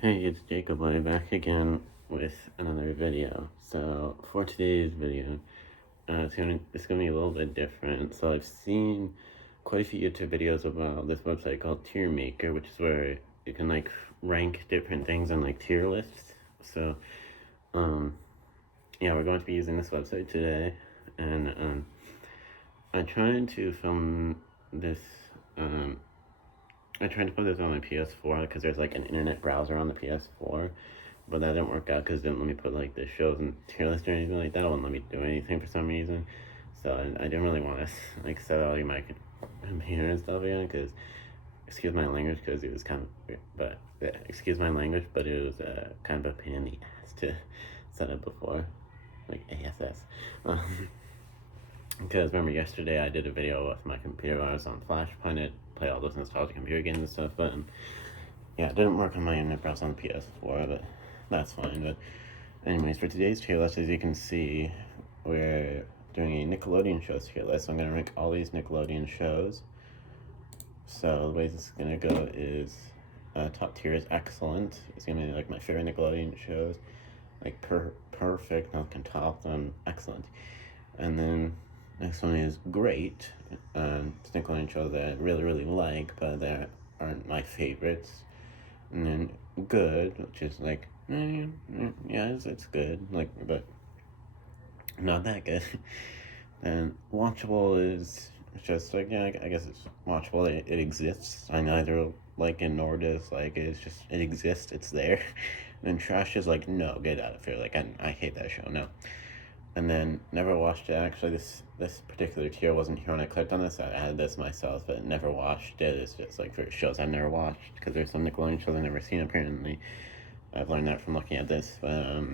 Hey, it's Jacob. I'm back again with another video. So for today's video, it's gonna be a little bit different. So I've seen quite a few YouTube videos about this website called Tier Maker, which is where you can like rank different things on like tier lists. So um, yeah, we're going to be using this website today, and I'm trying to film this. Um, I tried to put this on my PS4 because there's like an internet browser on the PS4, but that didn't work out because it didn't let me put like the shows and tier list or anything like that. It wouldn't let me do anything for some reason. So I didn't really want to like set out my computer and stuff again because, excuse my language, because it was kind of weird, but excuse my language, but it was kind of a pain in the ass to set up before, like ASS. Because remember yesterday I did a video with my computer. I was on Flashpoint, play all those nostalgic computer games and stuff, but yeah, it didn't work on my internet browser on the PS4, but that's fine. But anyways, for today's tier list, as you can see, we're doing a Nickelodeon shows tier list. So I'm gonna rank all these Nickelodeon shows. So the way this is gonna go is top tier is excellent. It's gonna be like my favorite Nickelodeon shows, like perfect. Nothing can top them. Excellent. And then next one is great. It's Nickelodeon shows that I really like, but they aren't my favorites. And then good, which is like, yeah, it's good, like, but not that good. And watchable is just like, yeah, I guess it's watchable. It exists. I neither like it nor dislike it. It's just, it exists. It's there. And then trash is like, no, get out of here. Like, I hate that show. No. And then never watched it. Actually, this particular tier wasn't here when I clicked on this. I added this myself, but never watched it. It's just like for shows I've never watched because there's some Nickelodeon shows I've never seen. Apparently, I've learned that from looking at this. But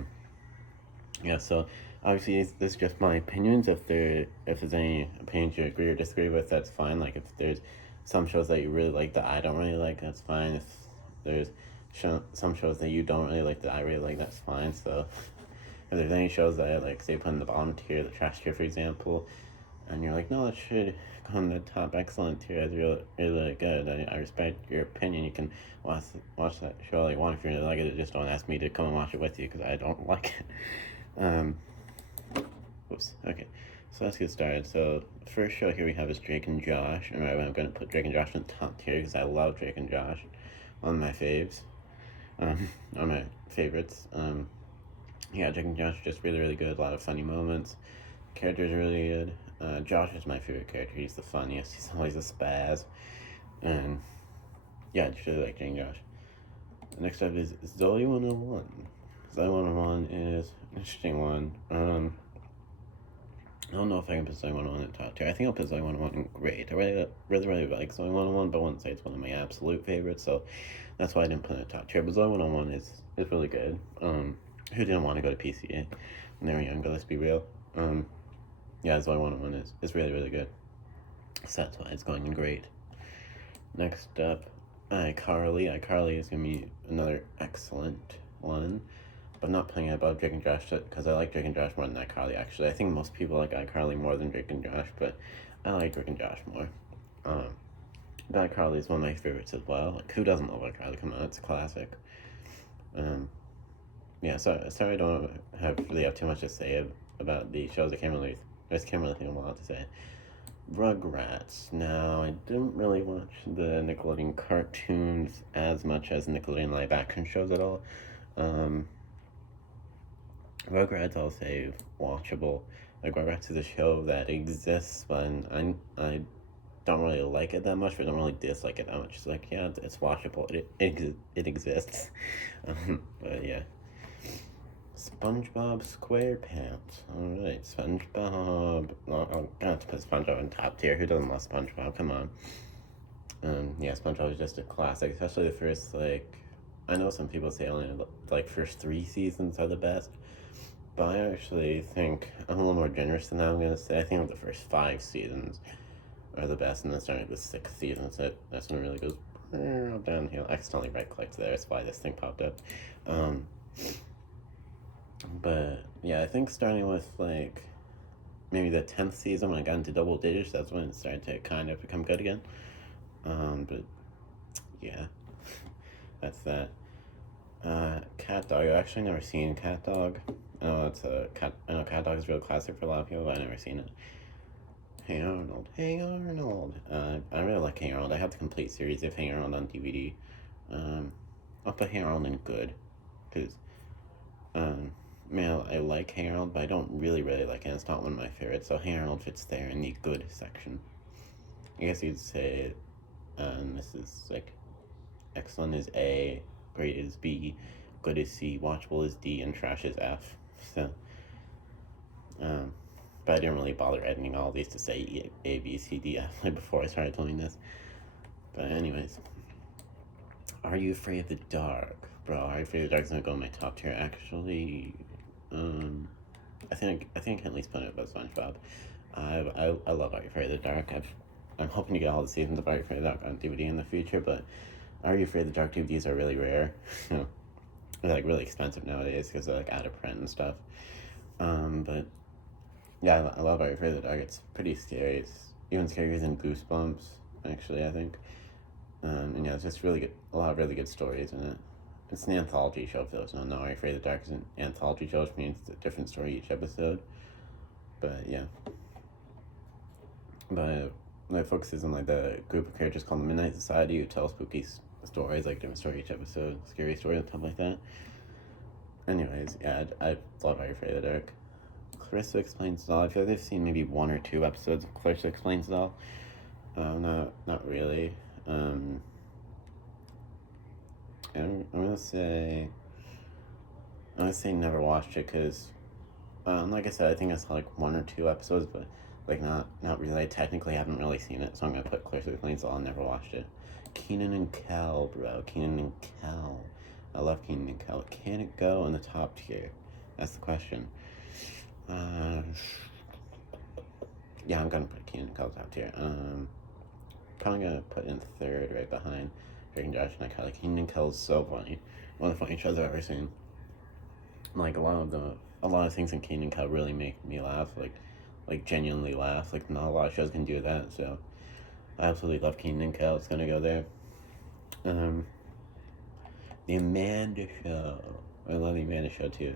yeah. So obviously, this is just my opinions. If there's any opinions you agree or disagree with, that's fine. Like if there's some shows that you really like that I don't really like, that's fine. If there's some shows that you don't really like that I really like, that's fine. So if there's any shows that I like, say, put in the bottom tier, the trash tier, for example, and you're like, no, that should go in the top excellent tier, it's really good. I respect your opinion. You can watch that show all you want if you really like it. Just don't ask me to come and watch it with you because I don't like it. Oops. Okay. So let's get started. So the first show here we have is Drake and Josh. And I'm going to put Drake and Josh in the top tier because I love Drake and Josh. One of my faves. One of my favorites. Yeah, Drake and Josh are just really good. A lot of funny moments. Characters are really good. Josh is my favorite character. He's the funniest. He's always a spaz. And yeah, I just really like Drake and Josh. Next up is Zoe 101. Zoe 101 is an interesting one. I don't know if I can put Zoe 101 in the top tier. I think I'll put Zoe 101 in great. I really like Zoe 101, but I wouldn't say it's one of my absolute favorites, so that's why I didn't put it in the top tier. But Zoe 101 is really good. Who didn't want to go to PCA when they were younger, let's be real. Yeah, Zoe 101 is really good. So that's why it's going in great. Next up, iCarly. iCarly is going to be another excellent one. But not playing it above Drake and Josh because I like Drake and Josh more than iCarly, actually. I think most people like iCarly more than Drake and Josh, but I like Drake and Josh more. But iCarly is one of my favorites as well. Like, who doesn't love iCarly? Come on, it's a classic. Yeah, sorry I don't really have too much to say about the shows. I just can't really think of a lot to say. Rugrats. Now, I didn't really watch the Nickelodeon cartoons as much as Nickelodeon live action shows at all. Rugrats, I'll say, watchable. Like, Rugrats is a show that exists, but I don't really like it that much, but I don't really dislike it that much. It's like, yeah, it's watchable. It exists. But yeah. SpongeBob SquarePants. Alright, SpongeBob. I'm gonna have to put SpongeBob in top tier. Who doesn't love SpongeBob? Come on. Yeah, SpongeBob is just a classic, especially the first, like, I know some people say only, like, first 3 seasons are the best, but I actually think I'm a little more generous than that. I'm gonna say I think the first 5 seasons are the best, and then starting with the 6th season, that's when it really goes downhill. I accidentally right-clicked there, that's why this thing popped up. But yeah, I think starting with like maybe the 10th season when I got into double digits, that's when it started to kind of become good again. But yeah, that's that. Cat Dog. I've actually never seen Cat Dog. I know it's a cat. I know Cat Dog is a real classic for a lot of people, but I've never seen it. Hey Arnold, Hey Arnold. I really like Hey Arnold. I have the complete series of Hey Arnold on DVD. I'll put Hey Arnold in good, because man, I like Hey Arnold, but I don't really like it. It's not one of my favorites. So Hey Arnold fits there in the good section. I guess you'd say, this is like excellent is A, great is B, good is C, watchable is D, and trash is F. So, but I didn't really bother editing all these to say A, B, C, D, F before I started doing this. But anyways, Are You Afraid of the Dark? Bro, Are You Afraid of the Dark is gonna go in my top tier. Actually, I think I can at least put it above SpongeBob. I love Are You Afraid of the Dark. I'm hoping to get all the seasons of Are You Afraid of the Dark on DVD in the future, but Are You Afraid of the Dark DVDs are really rare. They're like really expensive nowadays because they're like out of print and stuff. But yeah, I love Are You Afraid of the Dark. It's pretty scary. It's even scarier than Goosebumps, actually, I think. And yeah, it's just really good. A lot of really good stories in it. It's an anthology show for those who don't know. Are You Afraid of the Dark is an anthology show, which means it's a different story each episode. But yeah. But it focuses on like the group of characters called the Midnight Society who tell spooky stories, like different story each episode, scary stories and stuff like that. Anyways, yeah, I love Are You Afraid of the Dark. Clarissa Explains It All. I feel like I've seen maybe 1 or 2 episodes of Clarissa Explains It All. Not really. I'm gonna say never watched it because, like I said, I think I saw like 1 or 2 episodes, but like not really. I technically haven't really seen it, so I'm gonna put Clarissa Explains It All. Never watched it. Keenan and Kel, bro. Keenan and Kel. I love Keenan and Kel. Can it go in the top tier? That's the question. Yeah, I'm gonna put Keenan and Kel top tier. Probably gonna put in 3rd, right behind Drake and Josh and I. Like Keenan and Kel's so funny. One of the funniest shows I've ever seen. Like a lot of things in Keenan and Kel really make me laugh. Like genuinely laugh. Like not a lot of shows can do that. So I absolutely love Keenan and Kel. It's gonna go there. The Amanda Show. I love the Amanda Show too.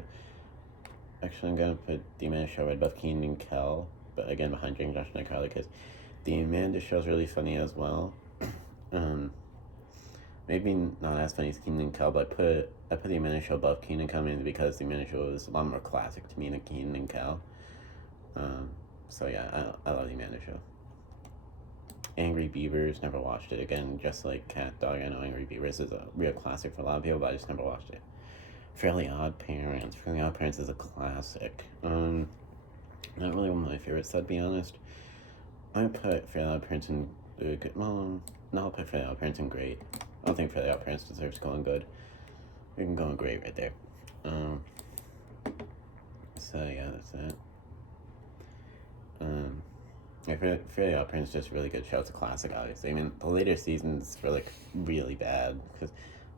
Actually, I'm gonna put the Amanda Show right above Keenan and Kel, but again behind Drake and Josh and I, because the Amanda Show is really funny as well. Maybe not as funny as Keenan and Kel, but I put the Amanda Show above Keenan and Kel mainly because the Amanda Show is a lot more classic to me than Keenan and Kel. So yeah, I love the Amanda Show. Angry Beavers, never watched it. Again, just like Cat Dog, I know Angry Beavers is a real classic for a lot of people, but I just never watched it. Fairly Odd Parents. Fairly Odd Parents is a classic. Not really one of my favorites, to be honest. I would put Fairly Odd Parents in good. Well, no, I'll put Fairly Odd Parents in great. I don't think Fairly Odd Parents deserves going good. We can go in great right there. So yeah, that's it. Yeah, Fairly Odd Parents is just a really good show. It's a classic, obviously. I mean, the later seasons were like really bad because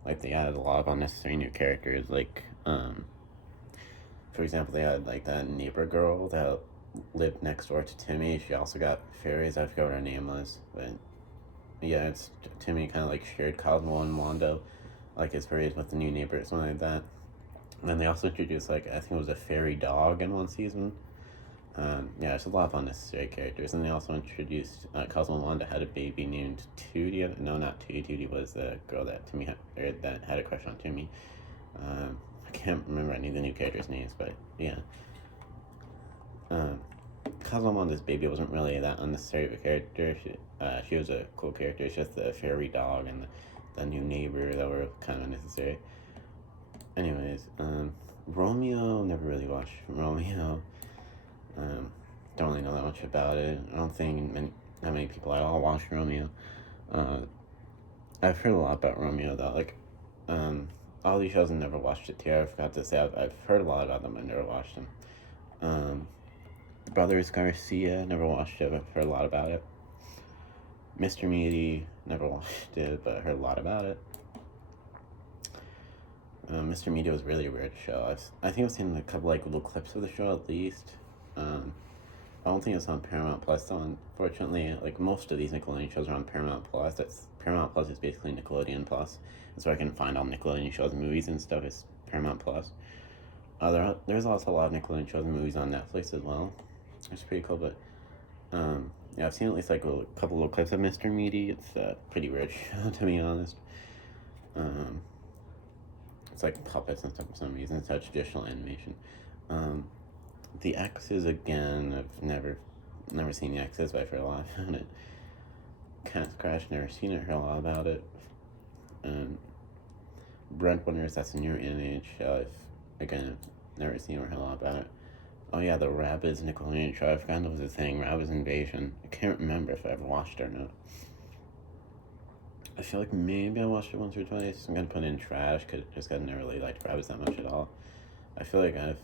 like they added a lot of unnecessary new characters. Like, for example, they had like that neighbor girl that lived next door to Timmy. She also got fairies. I forgot what her name was, but yeah, it's Timmy kind of like shared Cosmo and Wanda, like his fairies with the new neighbor or something like that. And then they also introduced like I think it was a fairy dog in one season. Yeah, there's a lot of unnecessary characters, and they also introduced Cosmo and Wanda had a baby named Tootie. No, not Tootie. Tootie was the girl that that had a crush on Timmy. I can't remember any of the new characters' names, but yeah. Cosmo and Wanda's baby wasn't really that unnecessary of a character. She was a cool character. It's just the fairy dog and the new neighbor that were kind of unnecessary. Anyways, Romeo, never really watched Romeo. Don't really know that much about it. I don't think that many people at all watch Romeo. I've heard a lot about Romeo though. Like, all these shows I never watched it too. I forgot to say I've heard a lot about them. I never watched them. Brothers Garcia, never watched it. But I've heard a lot about it. Mr. Meaty, never watched it, but I heard a lot about it. Mr. Meaty was a really weird show. I think I've seen a couple like little clips of the show at least. I don't think it's on Paramount Plus though. Unfortunately, like most of these Nickelodeon shows are on Paramount Plus. That's Paramount Plus is basically Nickelodeon Plus. That's where I can find all Nickelodeon shows and movies and stuff. Is Paramount Plus. There's also a lot of Nickelodeon shows and movies on Netflix as well. It's pretty cool, but yeah, I've seen at least like a couple of clips of Mr. Meaty. It's pretty rich, to be honest. Um, it's like puppets and stuff for some reason. It's not traditional animation. Um, the X's again. I've never seen the X's, but I've heard a lot about it. Cat's Crash, never seen it. Heard a lot about it. Brent Wonders, that's a new image. Again, never seen or heard a lot about it. Oh yeah, the Rabbids Nickelodeon show. I forgot that was a thing. Rabbids Invasion. I can't remember if I ever watched it or not. I feel like maybe I watched it once or twice. I'm gonna put it in trash because I never really liked Rabbids that much at all. I feel like I've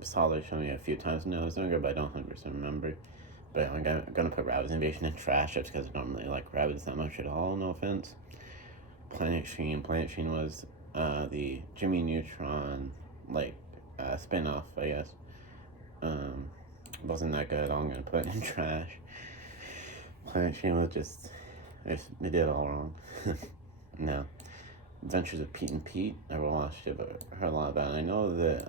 saw it show me a few times when I was younger, but I don't 100% remember. But I'm gonna put Rabbids Invasion in trash just because I don't really like Rabbids that much at all. No offense. Planet Sheen. Planet Sheen was the Jimmy Neutron spin-off, I guess. Wasn't that good. I'm gonna put it in trash. Planet Sheen was just they did it all wrong. No. Adventures of Pete and Pete. Never watched it, but heard a lot about it. I know that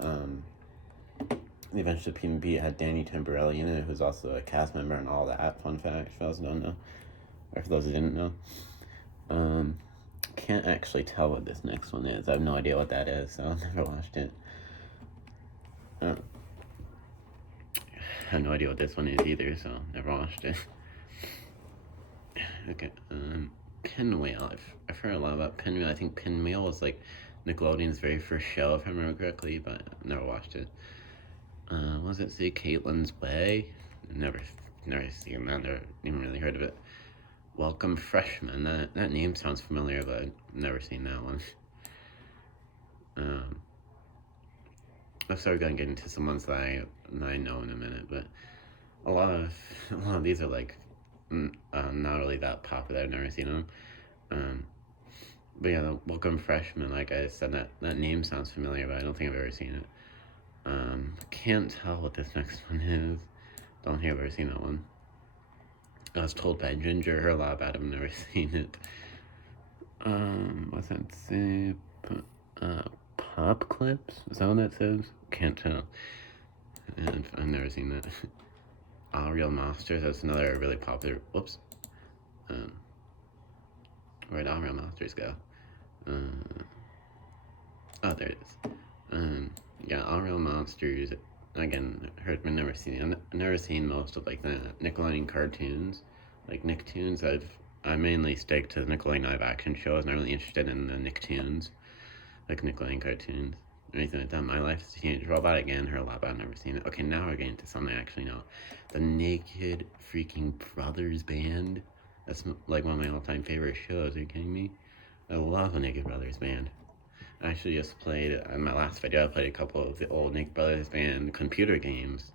the Adventures of Pete and Pete had Danny Tamborelli in it, who's also a cast member and all that. Fun fact for those who don't know, or for those who didn't know. Can't actually tell what this next one is. I have no idea what that is, so I've never watched it. I have no idea what this one is either, so never watched it. Okay, Pinwheel. I've heard a lot about Pinwheel. I think Pinwheel was like Nickelodeon's very first show, if I remember correctly, but I've never watched it. Was it say Caitlin's Way? Never seen that. Never even really heard of it. Welcome Freshman. That name sounds familiar, but I've never seen that one. I've started gonna get into some ones that I know in a minute, but a lot of these are like not really that popular. I've never seen them. But yeah, the Welcome Freshman, like I said, that name sounds familiar, but I don't think I've ever seen it. Can't tell what this next one is. Don't think I've ever seen that one. I was told by Ginger, heard a lot about it, I've never seen it. What's that say? Pop Clips? Is that what that says? Can't tell. And I've never seen that. All Real Monsters, that's another really popular, whoops. Where'd All Real Monsters go? Oh, there it is. Yeah, All Real Monsters, again, heard but never seen it. I've never seen most of like the Nickelodeon cartoons, like Nicktoons. I mainly stick to the Nickelodeon live action shows. Not really interested in the Nicktoons, like Nickelodeon cartoons or anything like that. My Life as a Teenage Robot, again, heard a lot about it, never seen it. Okay, now we're getting to something I actually know. The Naked freaking Brothers Band. That's like one of my all-time favorite shows. Are you kidding me? I love the Naked Brothers Band. I actually just played, in my last video, I played a couple of the old Naked Brothers Band computer games.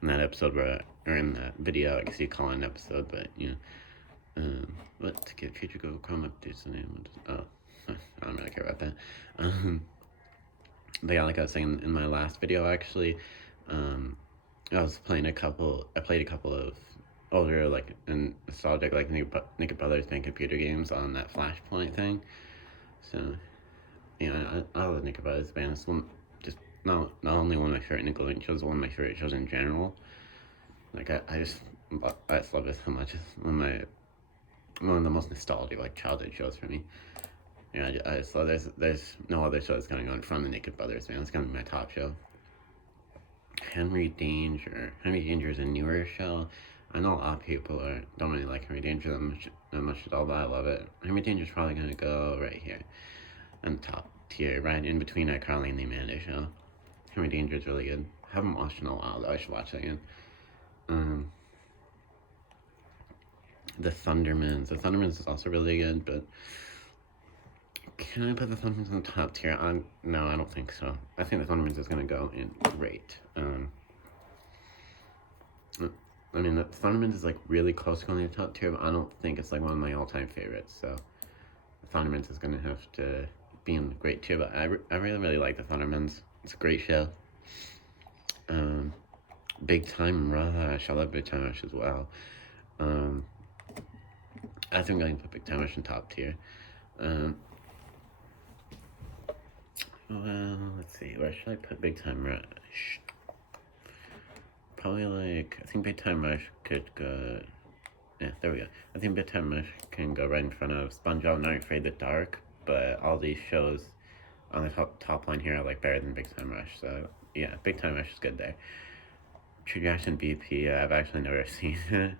In that episode, or in that video, I guess you call it an episode, but, you know. But to get future Google Chrome updates, the name I don't really care about that. But yeah, like I was saying in my last video, actually, I played a couple of older, like, and nostalgic, like, Naked Brothers Band computer games on that Flashpoint thing. So, you know, I love Naked Brothers Band. It's just not only one of my favorite Nickelodeon shows, one of my favorite shows in general. Like, I just love it so much. It's one of the most nostalgic, like, childhood shows for me. Yeah, I just love. There's no other show that's going on from the Naked Brothers Band. It's gonna be my top show. Henry Danger. Henry Danger is a newer show. I know a lot of people don't really like Henry Danger that much at all, but I love it. Henry Danger's probably gonna go right here, on top tier, right in between iCarly and the Amanda Show. Henry Danger's really good. I haven't watched in a while though. I should watch it again. The Thundermans. The Thundermans is also really good, but can I put the Thundermans on the top tier? No, I don't think so. I think the Thundermans is gonna go in great. I mean, the Thundermans is like really close to going in the top tier, but I don't think it's like one of my all-time favorites. So the Thundermans is gonna have to be in the great tier. But I really like the Thundermans. It's a great show. Big Time Rush. I love Big Time Rush as well. Um, I think I'm going to put Big Time Rush in top tier. Well, let's see. Where should I put Big Time Rush? Probably like, I think Big Time Rush could go. Yeah, there we go. I think Big Time Rush can go right in front of SpongeBob Not Afraid of the Dark, but all these shows on the top line here are like better than Big Time Rush. So yeah, Big Time Rush is good there. True Jackson BP, I've actually never seen it.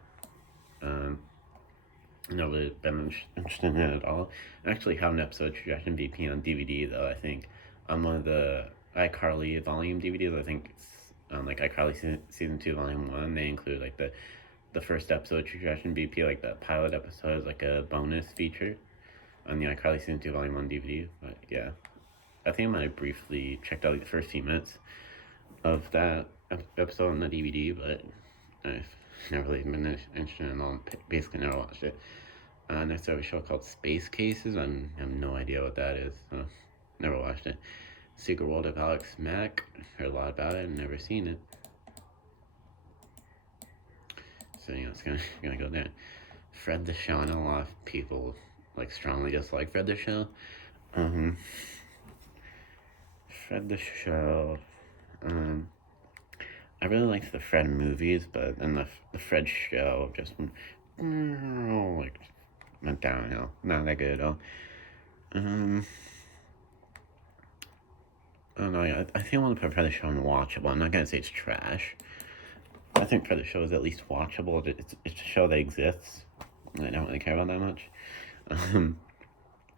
Never really been interested in it at all. I actually have an episode of True Jackson BP on DVD though. I think on one of the iCarly volume DVDs. I think it's on like iCarly season 2 volume 1. They include like the first episode of True Jackson BP, like the pilot episode, is like a bonus feature on the iCarly season 2 volume 1 DVD. But yeah, I think I might have briefly checked out like the first few minutes of that episode on the DVD, but I've never really been interested in all. Basically, never watched it. Next, I have a show called Space Cases. I have no idea what that is. So never watched it. Secret World of Alex Mack. Heard a lot about it. Never seen it. So yeah, it's gonna go there. Fred the Show. I know a lot of people like strongly dislike Fred the Show. Fred the Show. I really liked the Fred movies, but then the Fred Show just like went downhill. Not that good at all. I don't know. I think I want to put Fred the Show unwatchable. I'm not gonna say it's trash. I think Fred the Show is at least watchable. It's a show that exists. I don't really care about that much.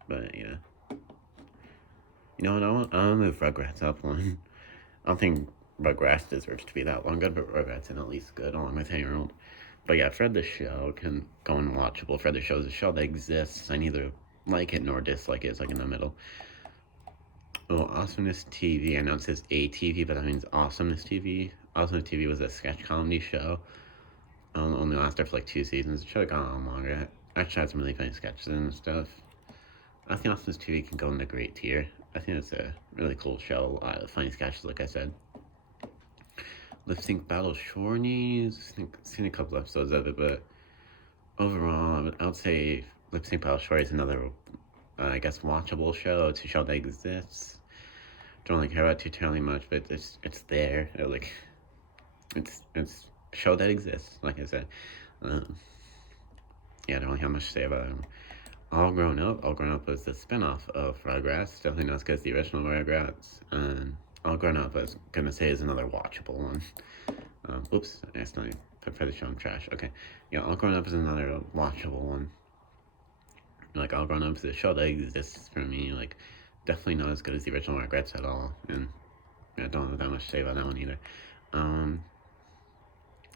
But yeah. You know what? I'll move Rugrats up one. I don't think Rugrats deserves to be that one good, but Rugrats is at least good along with Harold. But yeah, Fred the Show can go unwatchable. Fred the Show is a show that exists. I neither like it nor dislike it. It's like in the middle. Oh, Awesomeness TV. I know it says ATV, but that means Awesomeness TV. Awesomeness TV was a sketch comedy show. Only lasted for like 2 seasons. It should have gone on longer. Actually had some really funny sketches and stuff. I think Awesomeness TV can go in the great tier. I think it's a really cool show. A lot of funny sketches, like I said. Lip Sync Battle Shorties. I've seen a couple episodes of it, but overall, I would say Lip Sync Battle Shorties is another, I guess, watchable show. It's a show that exists. Don't really care about it too terribly much, but it's there. It's a show that exists, like I said. Yeah, I don't really have much to say about it. All Grown Up. All Grown Up was the spinoff of Rugrats. Definitely not as good as the original Rugrats. And All Grown Up, I was gonna say, is another watchable one. Oops, I accidentally put Fred the Show in trash. Okay, yeah, All Grown Up is another watchable one. Like, All Grown Up is a show that exists for me. Like, definitely not as good as the original Rugrats at all. And yeah, I don't have that much to say about that one either.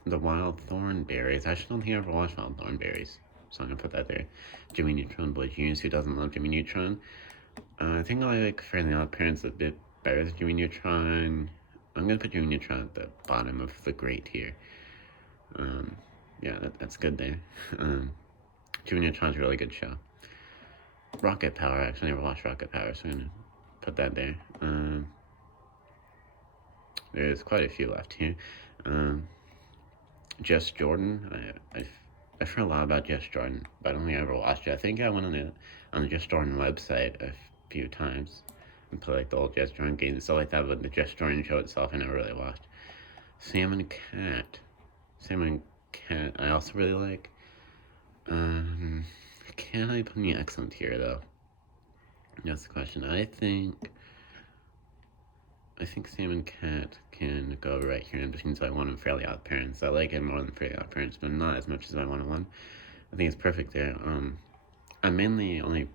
The Wild Thornberries. I actually don't think I ever watched Wild Thornberries, so I'm gonna put that there. Jimmy Neutron Boy Jr. Who doesn't love Jimmy Neutron? I think I like Fairly Odd Parents a bit better than Jimmy Neutron. I'm gonna put Jimmy Neutron at the bottom of the great tier. Yeah, that's good there. Jimmy Neutron's a really good show. Rocket Power. I actually never watched Rocket Power, so I'm gonna put that there. There's quite a few left here. Jess Jordan. I've heard a lot about Jess Jordan, but I don't think I ever watched it. I think I went on the Jess Jordan website a few times and played like the old Jess Jordan games and stuff like that, but the Jess Jordan show itself I never really watched. Sam and Cat. I also really like. Can I put any excellent here though? That's the question. I think Sam and Cat can go right here in between, so I want Fairly Odd Parents. I like it more than Fairly Odd Parents, but not as much as I want one. I think it's perfect there. I mainly only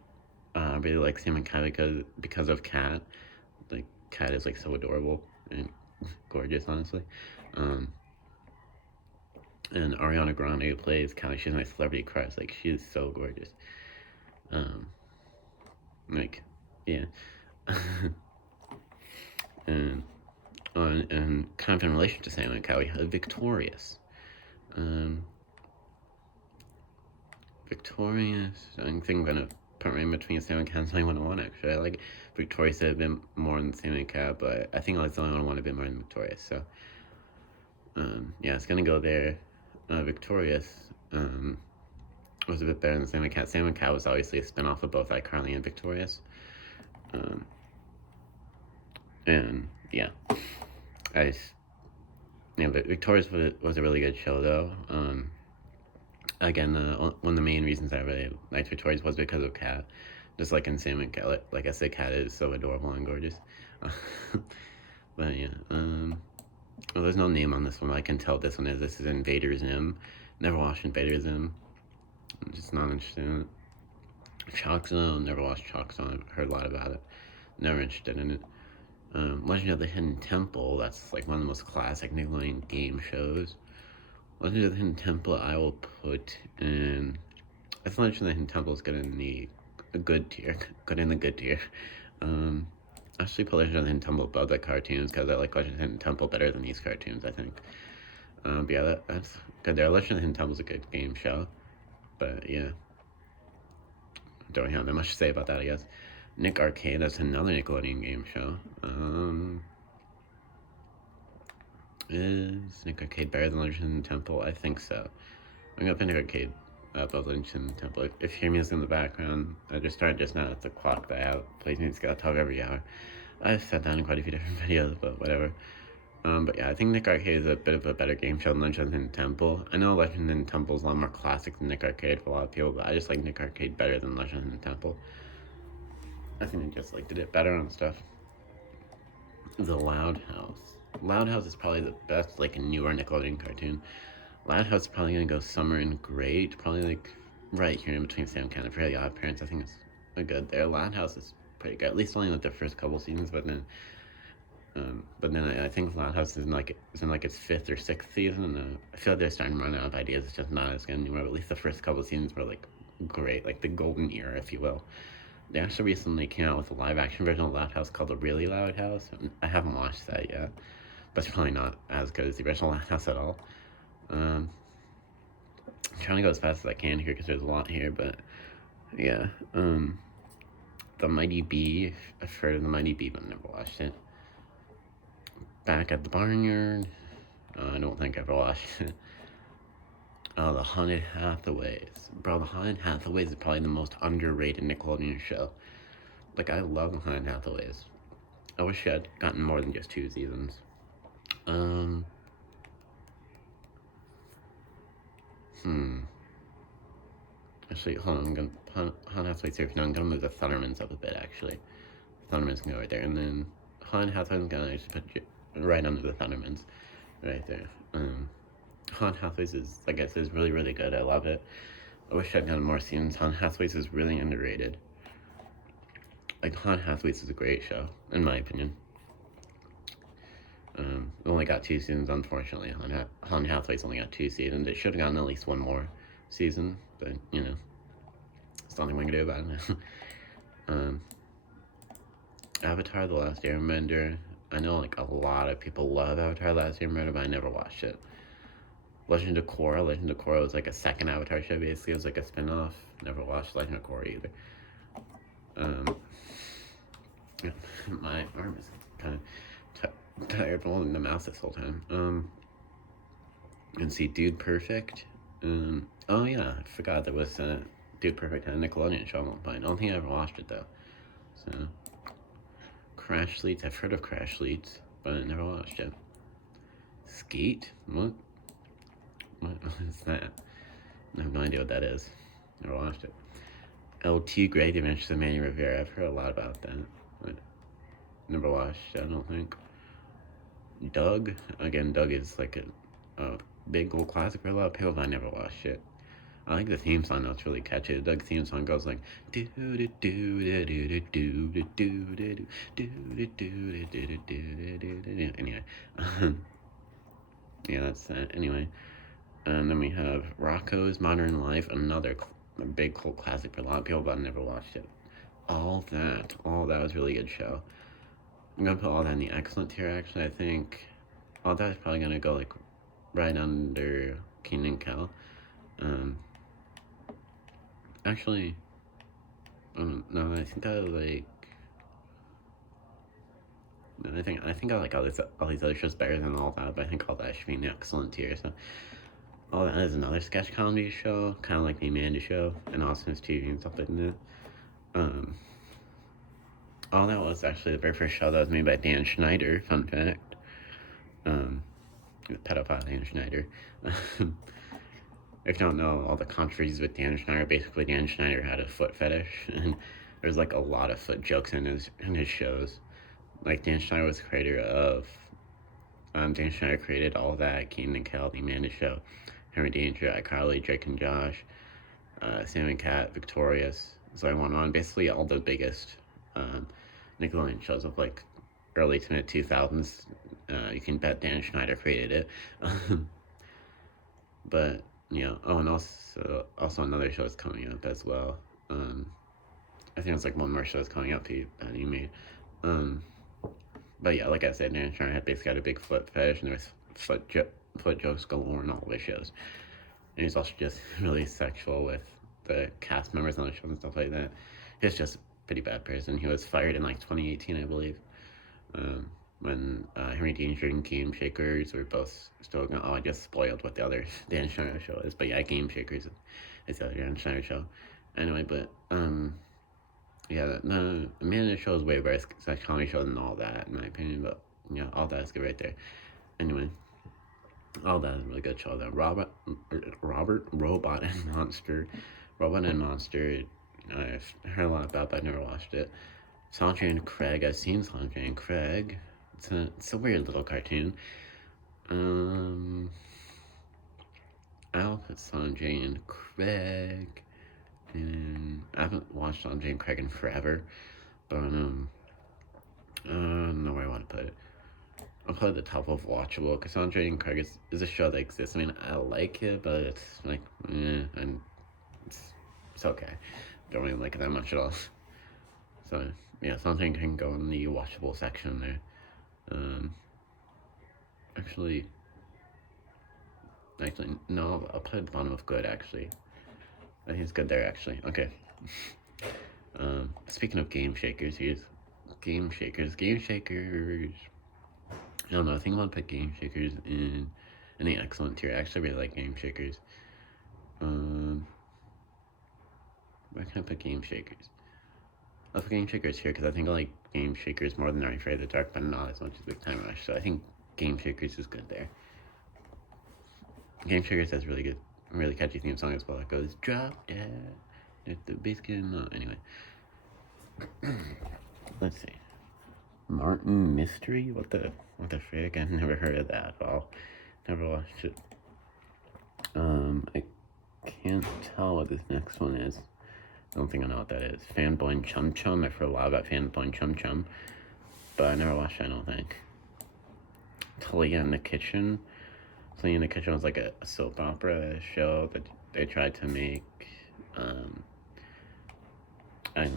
really like Sam and Cat because of Cat. Like, Cat is like so adorable and gorgeous, honestly. And Ariana Grande, who plays Callie, she's my celebrity crush. Like, she is so gorgeous. Like, yeah. and kind of in relation to Sam and Cat, we have Victorious. Victorious, I think I'm gonna put right in between Sam and Cat and the only one I want, actually. I like Victorious a bit more than Sam and Cat, but I think I like the only one I want a bit more than Victorious, so. Yeah, it's gonna go there. Victorious was a bit better than Sam and Cat. Sam and Cat was obviously a spin-off of both iCarly and Victorious. Um, and yeah, I yeah, but Victorious was a really good show though. Again, one of the main reasons I really liked Victorious was because of Cat. Just like in Sam and Cat, like I said, Cat is so adorable and gorgeous. But yeah, well, there's no name on this one. I can tell this one is. This is Invader Zim. Never watched Invader Zim. I'm just not interested in it. Chalk Zone. Never watched Chalk Zone. I've heard a lot about it. Never interested in it. Legend of the Hidden Temple. That's like one of the most classic Nickelodeon game shows. Legend of the Hidden Temple. I will put in. I think Legend of the Hidden Temple is good in the good tier. Good in the good tier. Actually put Legend of the Hidden Temple above the cartoons because I like Legend of the Hidden Temple better than these cartoons, I think. But yeah, that's good there. Legend of the Hidden Temple is a good game show. But yeah, don't really have that much to say about that, I guess. Nick Arcade, that's another Nickelodeon game show. Is Nick Arcade better than Legend of the Hidden Temple? I think so. I'm gonna put Nick Arcade above Legend of the Hidden Temple. If you hear music in the background, I just started just now. It's a clock that plays music at 12 every hour. I've said that in quite a few different videos, but whatever. But yeah, I think Nick Arcade is a bit of a better game show than Legend of the Hidden Temple. I know Legend of the Hidden Temple is a lot more classic than Nick Arcade for a lot of people, but I just like Nick Arcade better than Legend of the Hidden Temple. I think they just like did it better and stuff. The Loud House. Loud House is probably the best like newer Nickelodeon cartoon. Loud House is probably gonna go Summer and Great, probably like right here in between Sam Cat and Fairly Odd Parents. I think it's a good there. Loud House is pretty good, at least only like the first couple seasons, but then I think Loud House is in like its fifth or sixth season, and I feel like they're starting to run out of ideas. It's just not as good anymore. But at least the first couple seasons were like great, like the golden era, if you will. They actually recently came out with a live action version of Loud House called The Really Loud House. I haven't watched that yet, but it's probably not as good as the original Loud House at all. I'm trying to go as fast as I can here because there's a lot here, but yeah. The Mighty Bee. I've heard of the Mighty Bee, but never watched it. Back at the Barnyard. I don't think I ever watched it. The Haunted Hathaways. Bro, the Haunted Hathaways is probably the most underrated Nickelodeon show. Like, I love the Haunted Hathaways. I wish I had gotten more than just 2 seasons. Actually, hold on, I'm gonna Haunted Hathaways here. No, I'm gonna move the Thundermans up a bit, actually. Thundermans can go right there, and then Haunted Hathaways is gonna just put right under the Thundermans. Right there. Haunted Hathaways is, like I said, is really, really good. I love it. I wish I'd gotten more seasons. Haunted Hathaways is really underrated. Like, Haunted Hathaways is a great show, in my opinion. It only got 2 seasons, unfortunately. Haunted Hathaways only got 2 seasons. It should have gotten at least 1 more season, but, you know, there's nothing we can do about it now. Avatar: The Last Airbender. I know, like, a lot of people love Avatar: The Last Airbender, but I never watched it. Legend of Korra. Legend of Korra was like a second Avatar show, basically. It was like a spin-off. Never watched Legend of Korra either. My arm is kind of tired from holding the mouse this whole time. And see Dude Perfect. Oh yeah, I forgot there was Dude Perfect had a Nickelodeon show at one point. I don't think I ever watched it though. So, Crash Leads. I've heard of Crash Leads, but I never watched it. Skate? What is that? I have no idea what that is. Never watched it. LT Great Adventures of Manny Rivera. I've heard a lot about that, but never watched it, I don't think. Doug. Again, Doug is like a big old classic for a lot of people, but I never watched it. I like the theme song though, it's really catchy. The Doug theme song goes like do do do do do do do do do do do do do do. Anyway. Yeah, that's that. Anyway. And then we have Rocko's Modern Life, another big cult classic for a lot of people, but I never watched it. All that was a really good show. I'm gonna put all that in the excellent tier, actually. I think all that is probably gonna go like right under King and Kel. Actually, no, I think that was like, And I think I like all these other shows better than all that, but I think all that should be in the excellent tier. So all that is another sketch comedy show, kind of like the Amanda Show and Austin's TV and stuff like that. Um, all that was actually the very first show that was made by Dan Schneider. Fun fact. Um, pedophile Dan Schneider. If you don't know, all the controversies with Dan Schneider, basically Dan Schneider had a foot fetish, and there's like a lot of foot jokes in his shows. Like Dan Schneider was the creator of Dan Schneider created All That, Kenan and Kel, The Amanda Show, Henry Danger, iCarly, Drake and Josh, Sam and Cat, Victorious. So I went on basically all the biggest um, Nickelodeon shows of like early to mid 2000s. You can bet Dan Schneider created it. But and also another show is coming up as well. I think it's like one more show is coming up that he made. But yeah, like I said, Dan Schneider had basically got a big foot fetish, and there was foot jokes galore in all of his shows. And he's also just really sexual with the cast members on the show and stuff like that. He's just a pretty bad person. He was fired in like 2018, I believe, when Henry Danger and Game Shakers were both still going. Oh, I just spoiled what the other Dan Schneider show is, but yeah, Game Shakers is the other Dan Schneider show. Anyway, but yeah, the Amanda show is way better. It's a comedy show than All That, in my opinion. But yeah, All That is good right there. Anyway, All That is a really good show. Though Robot and Monster. I've heard a lot about, but I never watched it. Sanjay and Craig. I've seen Sanjay and Craig. It's a weird little cartoon. I'll put Sanjay and Craig. And I haven't watched Sanjay and Craig in forever, but I don't know where I want to put it. I'll put it at the top of watchable, because Sanjay and Craig is a show that exists. I mean, I like it, but it's like, and it's okay. Don't really like it that much at all. So yeah, something can go in the watchable section there. Actually, no, I'll put it at the bottom of good. Actually, I think it's good there. Actually, okay. Speaking of Game Shakers, here's Game Shakers. I don't know. I think I'm gonna put Game Shakers in the excellent tier. I actually really like Game Shakers. Where can I put Game Shakers? I'll put Game Shakers here because I think I like Game Shakers more than Are You Afraid of the Dark, but not as much as Big Time Rush. So I think Game Shakers is good there. Game Shakers has really catchy theme song as well. It goes drop dead if the bass can. Anyway, let's see. Martin Mystery. What the frick? I've never heard of that at all. Never watched it. I can't tell what this next one is. I don't think I know what that is. Fanboy and Chum Chum. I've heard a lot about Fanboy and Chum Chum, but I never watched it, I don't think. Talia in the Kitchen. Talia in the Kitchen was like a soap opera show that they tried to make. I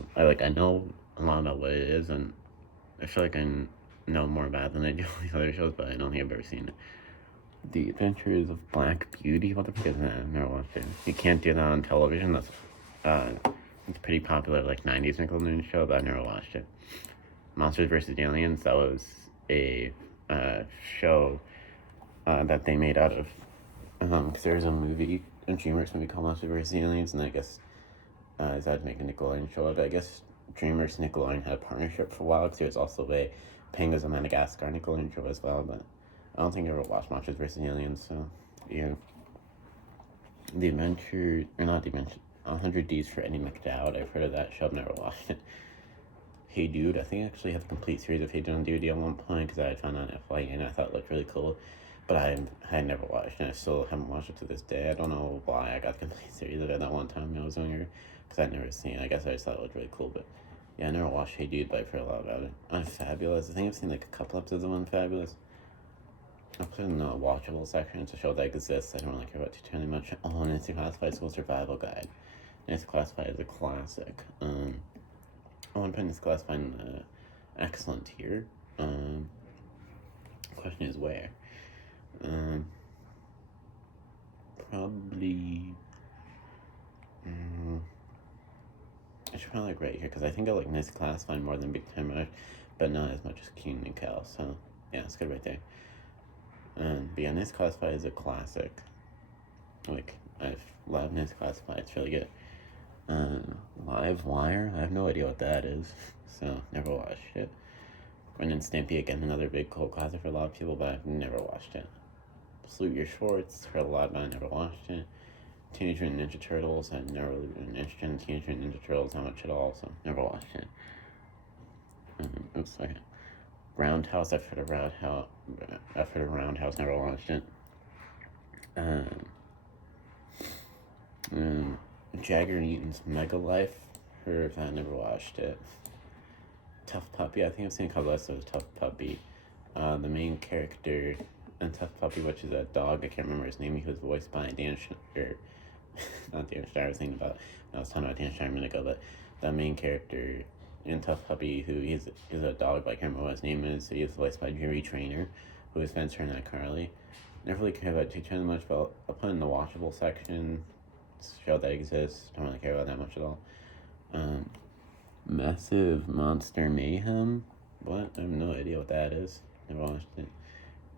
know a lot about what it is, and I feel like I know more about it than I do all these other shows, but I don't think I've ever seen it. The Adventures of Black Beauty. What the fuck is that? I've never watched it. You can't do that on television. That's it's pretty popular, like 90s Nickelodeon show, but I never watched it. Monsters vs. Aliens. That was a show that they made out of because there was a DreamWorks movie called Monsters vs. Aliens, and I guess decided to make a Nickelodeon show. But I guess DreamWorks and Nickelodeon had a partnership for a while because there was also a Penguins of Madagascar Nickelodeon show as well, but I don't think I ever watched Monsters vs. Aliens, so yeah. The Adventure, or not The Adventure, 100 Ds for Eddie McDowd. I've heard of that show, I've never watched it. Hey Dude, I think I actually had the complete series of Hey Dude on DVD at one point because I had found it on FYE and I thought it looked really cool, but I had never watched it, and I still haven't watched it to this day. I don't know why I got the complete series of it that one time when I was younger, because I'd never seen it. I guess I just thought it looked really cool, but yeah, I never watched Hey Dude, but I've heard a lot about it. Unfabulous, I think I've seen like a couple episodes of Unfabulous. I'll put it in the watchable section. It's a show that exists. I don't really care about too much. Oh, Nancy Classified School Survival Guide. Nancy Classified is a classic. I want to put Nancy Classified in the excellent tier. Question is where? Probably. I should probably like right here because I think I like Nancy Classified more than Big Time Rush. but not as much as Keenan and Kel. So yeah, it's good right there. But yeah, Nice Classified is a classic. Like, I've loved Nice Classified. It's really good. Live Wire, I have no idea what that is, so never watched it. Ren and Stimpy, again, another big cult classic for a lot of people, but I've never watched it. Salute Your Shorts, heard a lot about it, never watched it. Teenage Mutant Ninja Turtles, I've never really been interested in Teenage Mutant Ninja Turtles that much at all, so never watched it. Oops, okay. Roundhouse, I've heard of Roundhouse, never watched it. Jagger Newton's Mega Life, heard of that, never watched it. Tough Puppy, I think I've seen a couple episodes of Tough Puppy. The main character in Tough Puppy, which is a dog, I can't remember his name, he was voiced by Dan not Dan Schneider, I was thinking about, I was talking about Dan Schneider a minute ago, but the main character in Tough Puppy, who is a dog, but I can't remember what his name is, he is voiced by Jerry Trainer, who is Spencer and iCarly. Never really care about Jake Chen much, but I'll put in the watchable section. It's a show that exists. Don't really care about that much at all. Massive Monster Mayhem. What? I have no idea what that is. Never watched it.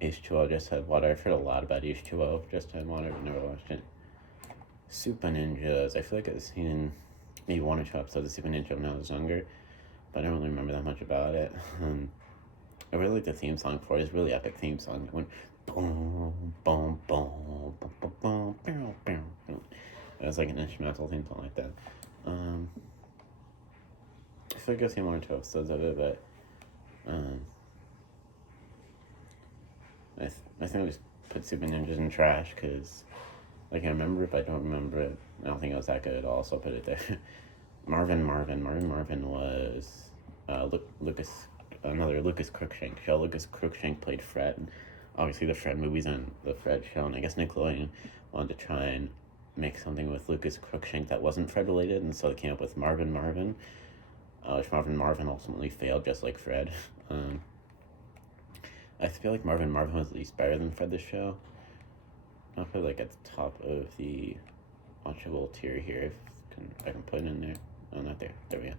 H2O, just had water. I've heard a lot about H2O. Just had water, but never watched it. Super Ninjas. I feel like I've seen maybe 1 or 2 episodes of Super Ninja when I was younger, but I don't really remember that much about it. I really like the theme song for it. It's a really epic theme song. It went boom, boom, boom, boom, boom, boom, boom, boom, boom. It was like an instrumental theme song like that. I feel like I've seen 1 or 2 episodes of it, but I think I just put Super Ninjas in trash because like I remember it, but I don't remember it. I don't think it was that good at all, so I'll put it there. Marvin was another Lucas Crookshank show. Lucas Crookshank played Fred. And obviously, the Fred movies and the Fred show, and I guess Nickelodeon wanted to try and make something with Lucas Crookshank that wasn't Fred related, and so they came up with Marvin, which Marvin ultimately failed, just like Fred. I feel like Marvin was at least better than Fred the show. I'll put like at the top of the watchable tier here. If I can put it in there. Oh, not there. There we go.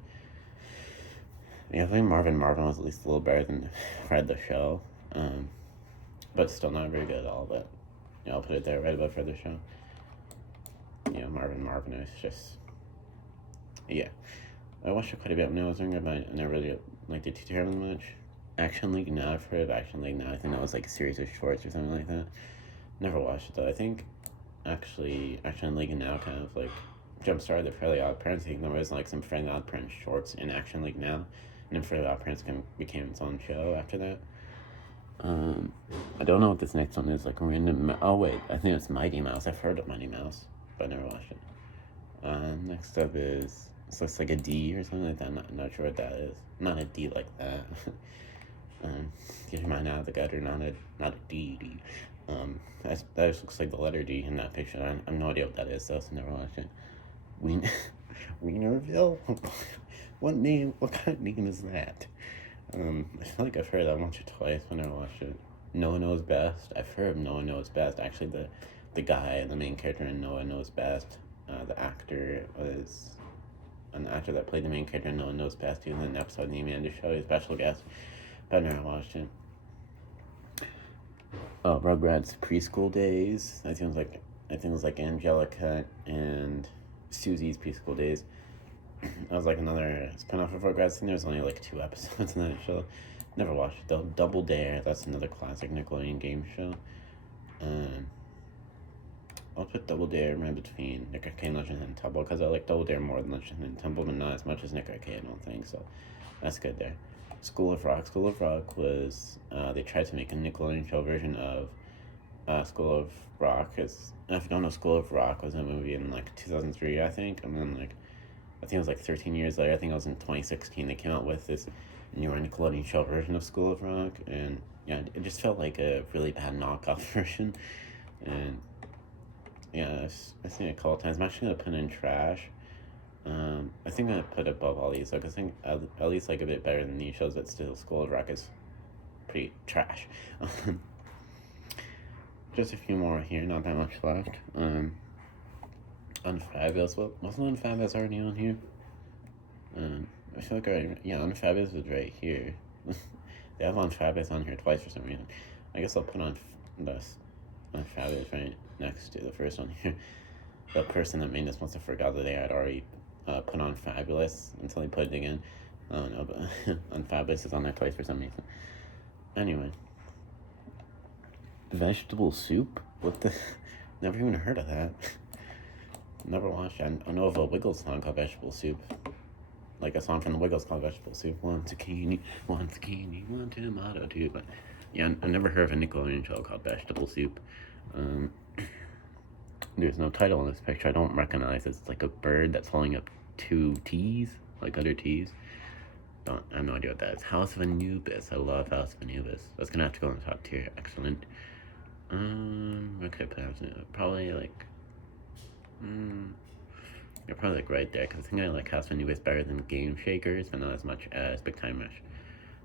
Yeah, I think Marvin was at least a little better than Fred the show. But still not very good at all. But yeah, I'll put it there right above Fred the show. Yeah, Marvin is just, yeah. I watched it quite a bit when I was younger, but I never really liked it too terribly much. Action League Now, I've heard of Action League Now. I think that was like a series of shorts or something like that. Never watched it though. I think actually Action League Now kind of like jump-started the Fairly Odd Parents. I think there was like some Fairly Odd Parents shorts in Action League Now, and then Fairly Odd Parents became its own show after that. I don't know what this next one is, like random. Oh wait, I think it's Mighty Mouse. I've heard of Mighty Mouse, but I never watched it. Next up is, this looks like a D or something like that. I'm not sure what that is. Not a D like that. Get your mind out of the gutter. Not a D. That just looks like the letter D in that picture. I have no idea what that is, so I've never watched it. Wienerville? What kind of name is that? I feel like I've heard that once or twice when I watched it. Noah Knows Best. I've heard of Noah Knows Best. Actually, the guy, the main character in Noah Knows Best, the actor was an actor that played the main character in Noah Knows Best. He was in an episode of the Amanda Show. He was a special guest, but I never watched it. Rugrats Preschool Days. I think it was like Angelica and Susie's Preschool Days. That was like another spin-off of Rugrats. I think there was only like 2 episodes in that show. Never watched it though. Double Dare, that's another classic Nickelodeon game show. I'll put Double Dare right between Nick Arcade, Legend and Tumble, because I like Double Dare more than Legend and Tumble, but not as much as Nick Arcade, I don't think, so that's good there. School of Rock was, they tried to make a Nickelodeon show version of School of Rock, because if you don't know, School of Rock was a movie in like 2003, I think, and then like, I think it was like 13 years later, I think it was in 2016, they came out with this newer Nickelodeon show version of School of Rock, and yeah, it just felt like a really bad knockoff version, and yeah, I've seen it a couple times. I'm actually gonna put in trash. I think I'm gonna put it above all these, because I think at least like a bit better than these shows, but still School of Rock is pretty trash. Just a few more here, not that much left. Unfabulous, wasn't Unfabulous already on here? I feel like Unfabulous was right here. They have on Fabulous on here twice for some reason. I guess I'll put on this on Fabulous right next to the first one here. The person that made this must have forgot that they had already put on Fabulous until he put it again. I don't know, but on Fabulous is on there twice for some reason. Anyway, vegetable soup? What the? Never even heard of that. Never watched it. I know of a Wiggles song called Vegetable Soup. Like a song from the Wiggles called Vegetable Soup. One zucchini, one tomato, two. But yeah, I never heard of a Nickelodeon show called Vegetable Soup. There's no title in this picture. I don't recognize it. It's like a bird that's holding up two T's, like other T's. I have no idea what that is. House of Anubis. I love House of Anubis. That's gonna have to go in the top tier. Excellent. What could I put? Probably like. You're probably like right there, because I think I like House of Anubis better than Game Shakers, but not as much as Big Time Rush.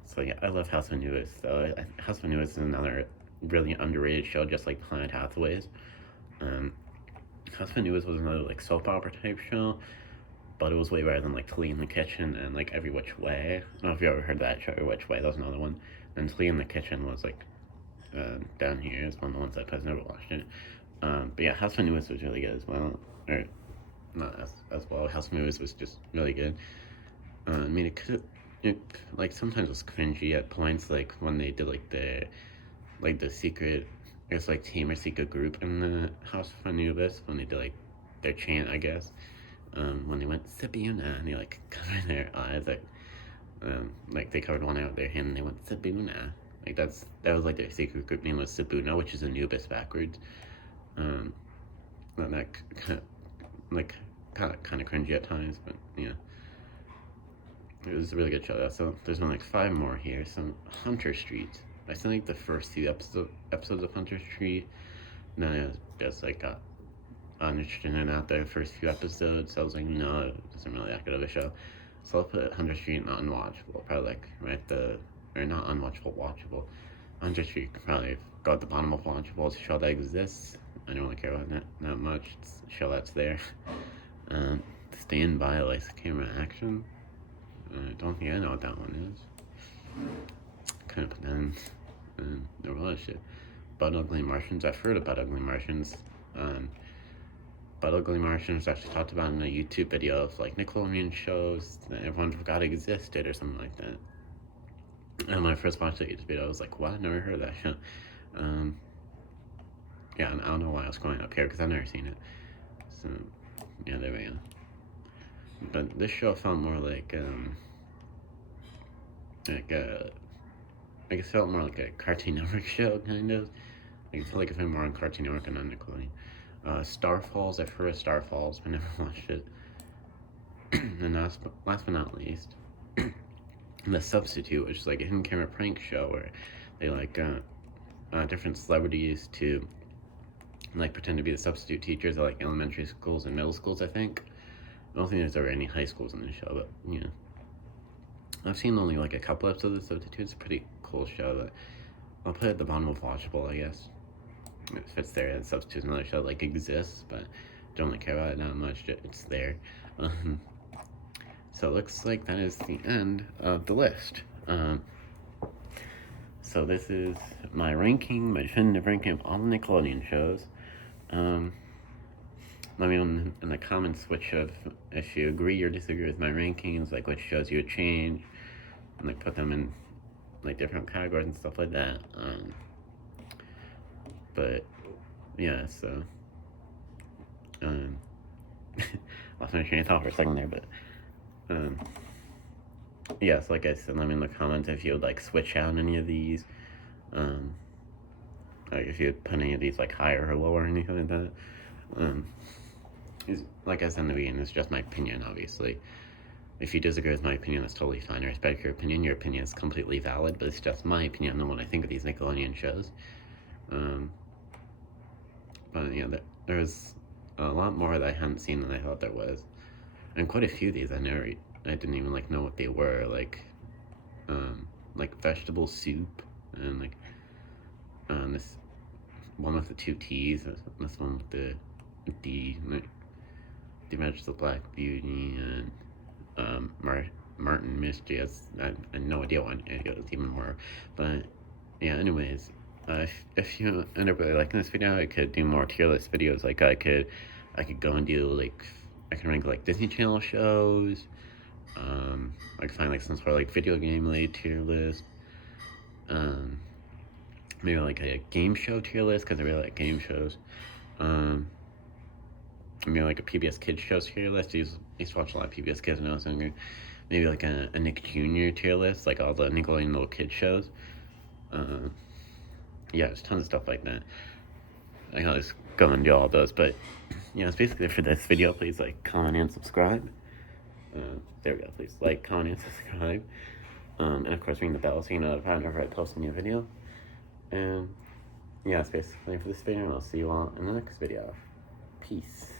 So yeah, I love House of Anubis. So House of Anubis is another really underrated show, just like Planet Hathaway's. House of Anubis was another like soap opera type show, but it was way better than like Flea in the Kitchen and like Every Which Way. I don't know if you ever heard that show, Every Which Way. That was another one. And Flea in the Kitchen was like down here. It's one of the ones I've never watched it. But yeah, House of Anubis was really good as well. Or not as well. House of Anubis was just really good. I mean, it like sometimes was cringy at points, like when they did like the secret, it's like team or secret group in the House of Anubis, when they did like their chant, I guess. When they went Sabuna and they like covered their eyes, like they covered one eye with their hand and they went Sabuna. Like that was like their secret group name was Sabuna, which is Anubis backwards. That kind of cringy at times, but yeah, it was a really good show. Though. So there's been like 5 more here. Some Hunter Street. I still think the first 2 episodes of Hunter Street. Then it was just like got uninterested in that the first few episodes. So I was like, no, it isn't really that good of a show. So I'll put Hunter Street not unwatchable. Probably like or not unwatchable, watchable. Hunter Street could probably go at the bottom of watchable. It's a show that exists. I don't really care about that much. It's a show that's there. Stand By likes camera action. I don't think I know what that one is. Kind of put that in. There was a lot of shit. But Ugly Martians. I've heard about Ugly Martians. But Ugly Martians actually talked about in a YouTube video of like Nickelodeon shows that everyone forgot existed or something like that. And when I first watched that YouTube video, I was like, what? I never heard of that show. Yeah, and I don't know why I was going up here, because I've never seen it. So, yeah, there we go. But this show felt more like I guess it felt more like a Cartoon Network show, kind of. I feel like if I'm more on Cartoon Network and on Nickelodeon. Star Falls, I've heard of Star Falls, but never watched it. And last but not least, The Substitute, which is like a hidden camera prank show where they like different celebrities to like pretend to be the substitute teachers at like elementary schools and middle schools, I think. I don't think there's ever any high schools in the show, but you know. I've seen only like a couple episodes of The Substitute. It's a pretty cool show that I'll put it at the bottom of watchable, I guess. It fits there. The Substitute is another show that like exists, but don't really care about it that much. It's there. So it looks like that is the end of the list. So this is my ranking, my definitive ranking of all the Nickelodeon shows. Let me know in the comments if you agree or disagree with my rankings, like which shows you would change, and like put them in like different categories and stuff like that. But yeah, so lost my train of thought for a second there, but yeah, so like I said, let me know in the comments if you would like switch out any of these, like if you would put any of these like higher or lower or anything like that. Like I said in the beginning, it's just my opinion, obviously. If you disagree with my opinion, that's totally fine. I respect your opinion. Your opinion is completely valid, but it's just my opinion on what I think of these Nickelodeon shows. But yeah, there's a lot more that I hadn't seen than I thought there was. And quite a few of these I didn't even like know what they were, like vegetable soup, and like this one with the 2 T's, this one with the D, like, The Adventures of Black Beauty, and Martin Mischief. I have no idea what it goes even more. But yeah, anyways, if you end up really liking this video, I could do more tier list videos. Like I could go and do like, I can rank like Disney Channel shows. I could find like some sort of like video game related tier list. Maybe like a game show tier list, because I really like game shows. Maybe like a PBS Kids shows tier list. I used to watch a lot of PBS Kids when I was younger. Maybe like a Nick Jr. tier list, like all the Nickelodeon little kid shows. Yeah, there's tons of stuff like that. I can always go and do all those, but yeah, it's basically it for this video. Please like, comment, and subscribe. There we go. Please like, comment, and subscribe. And of course ring the bell so you know whenever I post a new video. And yeah, that's basically for this video, and I'll see you all in the next video. Peace.